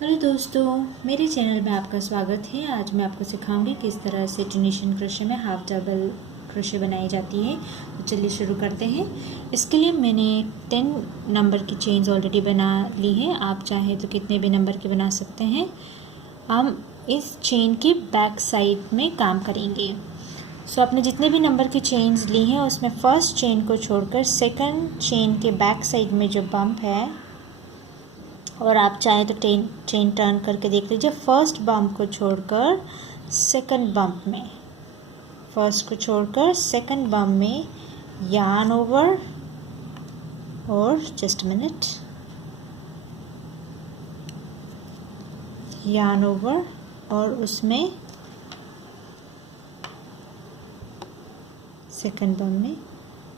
Hello दोस्तों, मेरे channel में आपका स्वागत है। आज मैं आपको सिखाऊंगी किस तरह से ट्यूनिशियन क्रोशे में हाफ डबल क्रोशे बनाई जाती है। तो चलिए शुरू करते हैं। इसके लिए मैंने 10 नंबर की चेन्स ऑलरेडी बना ली है। आप चाहें तो कितने भी नंबर के बना सकते हैं। हम इस चेन के बैक साइड में काम करेंगे। सो आपने जितने भी नंबर की चेन्स ली हैं उसमें फर्स्ट चेन को छोड़कर सेकंड चेन के बैक साइड में जो बम्प है, और आप चाहें तो चेन टर्न करके देख लीजिए। फर्स्ट बम्प को छोड़कर सेकंड बम्प में, फर्स्ट को छोड़कर सेकंड बम्प में यार्न ओवर, और जस्ट मिनट, यार्न ओवर, और उसमें सेकंड बम्प में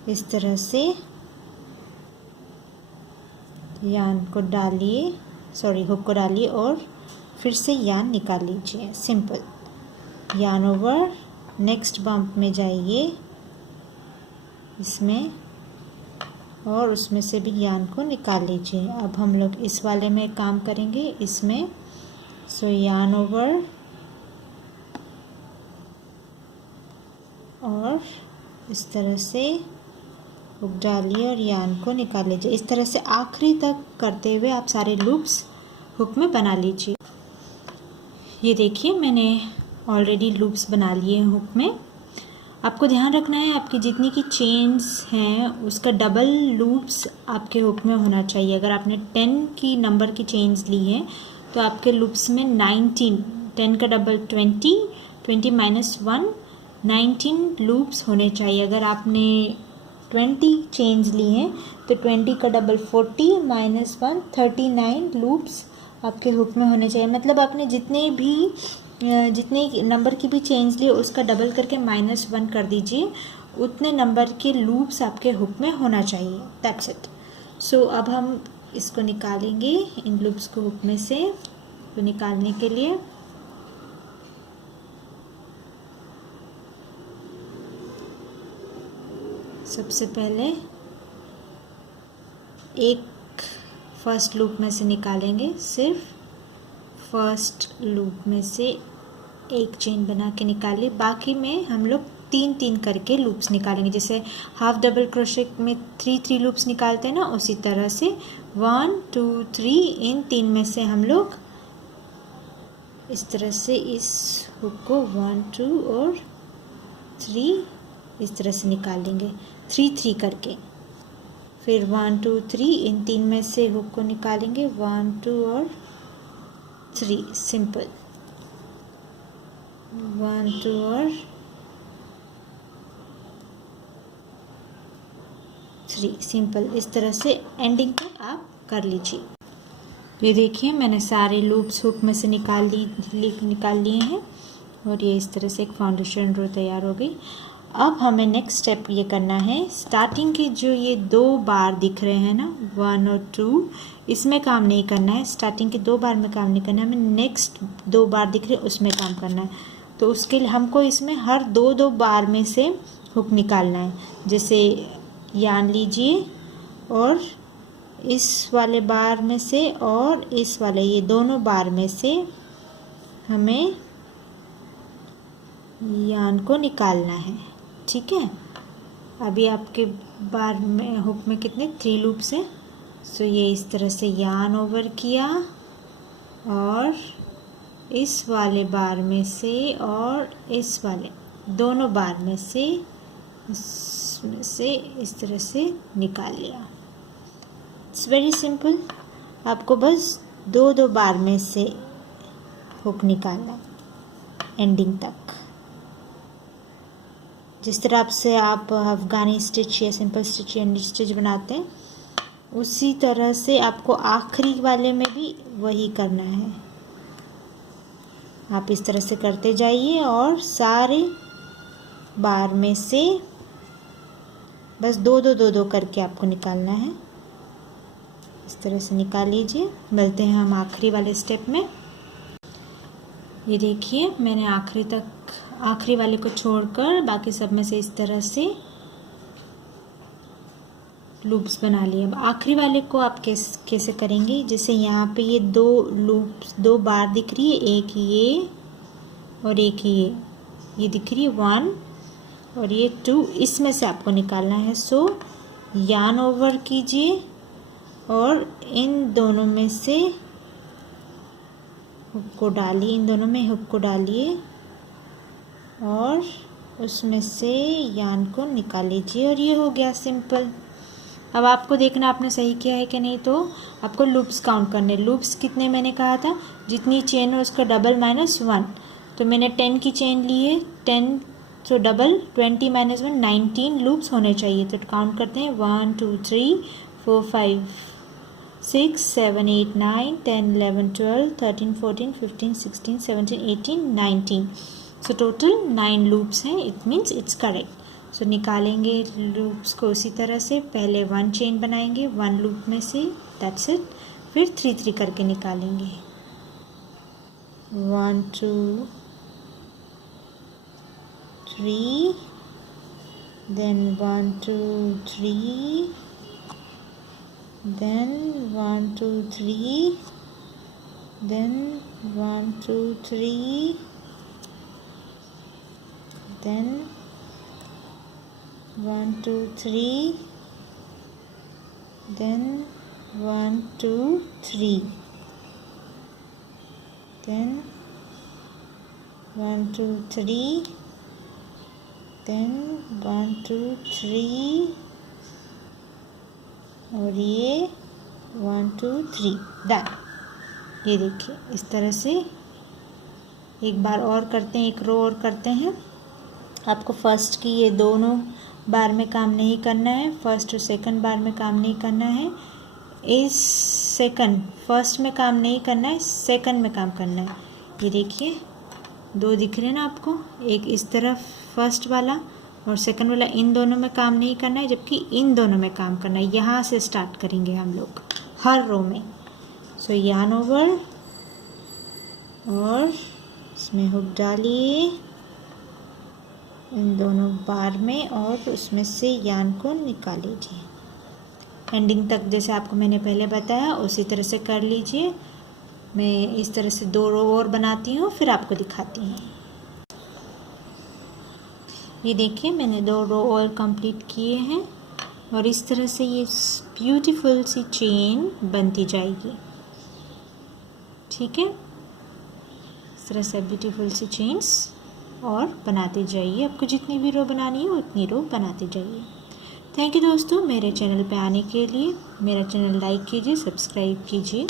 इस तरह से यार्न को डालिए, हुक को डालिए और फिर से यार्न निकाल लीजिए। Simple. Yarn over, next bump में जाइए इसमें, और उसमें से भी यार्न को निकाल लीजिए। अब हम लोग इस वाले में काम करेंगे इसमें। सो यार्न ओवर और इस तरह से हुक डालिए और यार्न को निकाल लीजिए। इस तरह से आखिरी तक करते हुए आप सारे लूप्स हुक में बना लीजिए। ये देखिए मैंने ऑलरेडी लूप्स बना लिए हैं हुक में। आपको ध्यान रखना है आपकी जितनी की चेन्स हैं उसका डबल लूप्स आपके हुक में होना चाहिए। अगर आपने 10 की नंबर की चेन्स ली हैं तो आपके लूप्स में 19, 10 का डबल 20, 20 माइनस 1, 19 लूप्स होने चाहिए। अगर आपने 20 चेन्स ली हैं तो 20 का डबल 40 माइनस 1, 39 लूप्स आपके हुक में होने चाहिए। मतलब आपने जितने नंबर की भी चेन्स ली उसका डबल करके -1 कर दीजिए, उतने नंबर के लूप्स आपके हुक में होना चाहिए। That's it. सो अब हम इसको निकालेंगे, इन लूप्स को हुक में से। तो निकालने के लिए सबसे पहले एक फर्स्ट लूप में से निकालेंगे। सिर्फ फर्स्ट लूप में से एक चेन बना के निकालिए। बाकी में हम लोग 3-3 करके लूप्स निकालेंगे। जैसे हाफ डबल क्रोशे में 3-3 लूप्स निकालते हैं ना, उसी तरह से 1 2 3 इन 3 में से हम लोग इस तरह से इस हुक को 1 2 और 3 इस तरह से निकाल लेंगे, 3-3 करके। फिर 1 2 3 इन 3 में से हुक को निकालेंगे, 1 2 और 3। सिंपल। 1 2 और 3। सिंपल। इस तरह से एंडिंग तक आप कर लीजिए। ये देखिए मैंने सारे लूप्स हुक में से निकाल लिए हैं, और ये इस तरह से एक फाउंडेशन रो तैयार हो गई। अब हमें नेक्स्ट स्टेप ये करना है, स्टार्टिंग के जो ये 2 बार दिख रहे हैं ना, 1 और 2, इसमें काम नहीं करना है। स्टार्टिंग के 2 बार में काम नहीं करना है, हमें नेक्स्ट 2 बार दिख रहे हैं उसमें काम करना है। तो उसके लिए हमको इसमें हर 2-2 बार में से हुक निकालना है। जैसे यार्न लीजिए और इस वाले बार में से और इस वाले, ये दोनों बार में से हमें यार्न को निकालना है। ठीक है। अभी आपके बार में हुक में कितने 3 लूप्स हैं। सो ये इस तरह से यार्न ओवर किया और इस वाले बार में से और इस वाले दोनों बार में से इसमें से इस तरह से निकाल लिया। It's very simple. आपको बस 2-2 बार में से हुक निकालना एंडिंग तक। जिस तरह से आप अफगानी स्टिच या सिंपल स्टिच या निच स्टिच बनाते हैं उसी तरह से आपको आखिरी वाले में भी वही करना है। आप इस तरह से करते जाइए और सारे बार में से बस 2-2 करके आपको निकालना है। इस तरह से निकाल लीजिए। मिलते हैं हम आखिरी वाले स्टेप में। ये देखिए मैंने आखिरी वाले को छोड़कर बाकी सब में से इस तरह से लूप्स बना लिए। अब आखिरी वाले को आप कैसे करेंगे, जैसे यहाँ पे ये 2 लूप्स, 2 बार दिख रही है, एक ये और एक ये दिख रही है 1 और ये 2, इसमें से आपको निकालना है। सो यार्न ओवर कीजिए और इन दोनों में से हुक को डालिए, इन दोनों में हुक को डालिए और उसमें से यार्न को निकाल लीजिए और ये हो गया सिंपल। अब आपको देखना आपने सही किया है कि नहीं, तो आपको लूप्स काउंट करने। लूप्स कितने मैंने कहा था, जितनी चेन हो उसका डबल -1। तो मैंने 10 की चेन ली है, 10 तो डबल 20 -1 19 लूप्स होने चाहिए। तो काउंट करते हैं 1 2 3 4 5 6 7 8 9 10 11 12 13 14 15 16 17 18 19। सो टोटल 9 लूप्स हैं, इट मीन्स इट्स करेक्ट। सो निकालेंगे लूप्स को उसी तरह से, पहले 1 चेन बनाएंगे 1 लूप में से, दैट्स इट। फिर 3 3 करके निकालेंगे, 1 2 3, then 1 2 3, then 1 2 3, then 1 2 3, then 1 2 3, then 1 2 3, then 1 2 3, then 1 2 3 और ये 1 2 3 डन। ये देखिए इस तरह से एक बार और करते हैं, एक रो और करते हैं। आपको फर्स्ट की ये दोनों बार में काम नहीं करना है, फर्स्ट और सेकंड बार में काम नहीं करना है, इस सेकंड फर्स्ट में काम नहीं करना है, सेकंड में काम करना है। ये देखिए 2 दिख रहे हैं ना आपको, एक इस तरफ फर्स्ट वाला और सेकंड वाला, इन दोनों में काम नहीं करना है, जबकि इन दोनों में काम करना है। यहाँ से स्टार्ट करेंगे हम लोग हर रो में। सो यार्न ओवर और इसमें हुक डालिए इन दोनों बार में और उसमें से यार्न को निकाल लीजिए एंडिंग तक, जैसे आपको मैंने पहले बताया उसी तरह से कर लीजिए। मैं इस तरह से 2 रो और बनाती हूँ, फिर आपको दिखाती हूँ। ये देखिए मैंने 2 रो और कंप्लीट किए हैं और इस तरह से ये ब्यूटीफुल सी चेन बनती जाएगी। ठीक है, इस तरह से ब्यूटीफुल सी चेन्स और बनाते जाइए। आपको जितनी भी रो बनानी है उतनी रो बनाते जाइए। थैंक यू दोस्तों, मेरे चैनल पे आने के लिए। मेरा चैनल लाइक कीजिए, सब्सक्राइब कीजिए।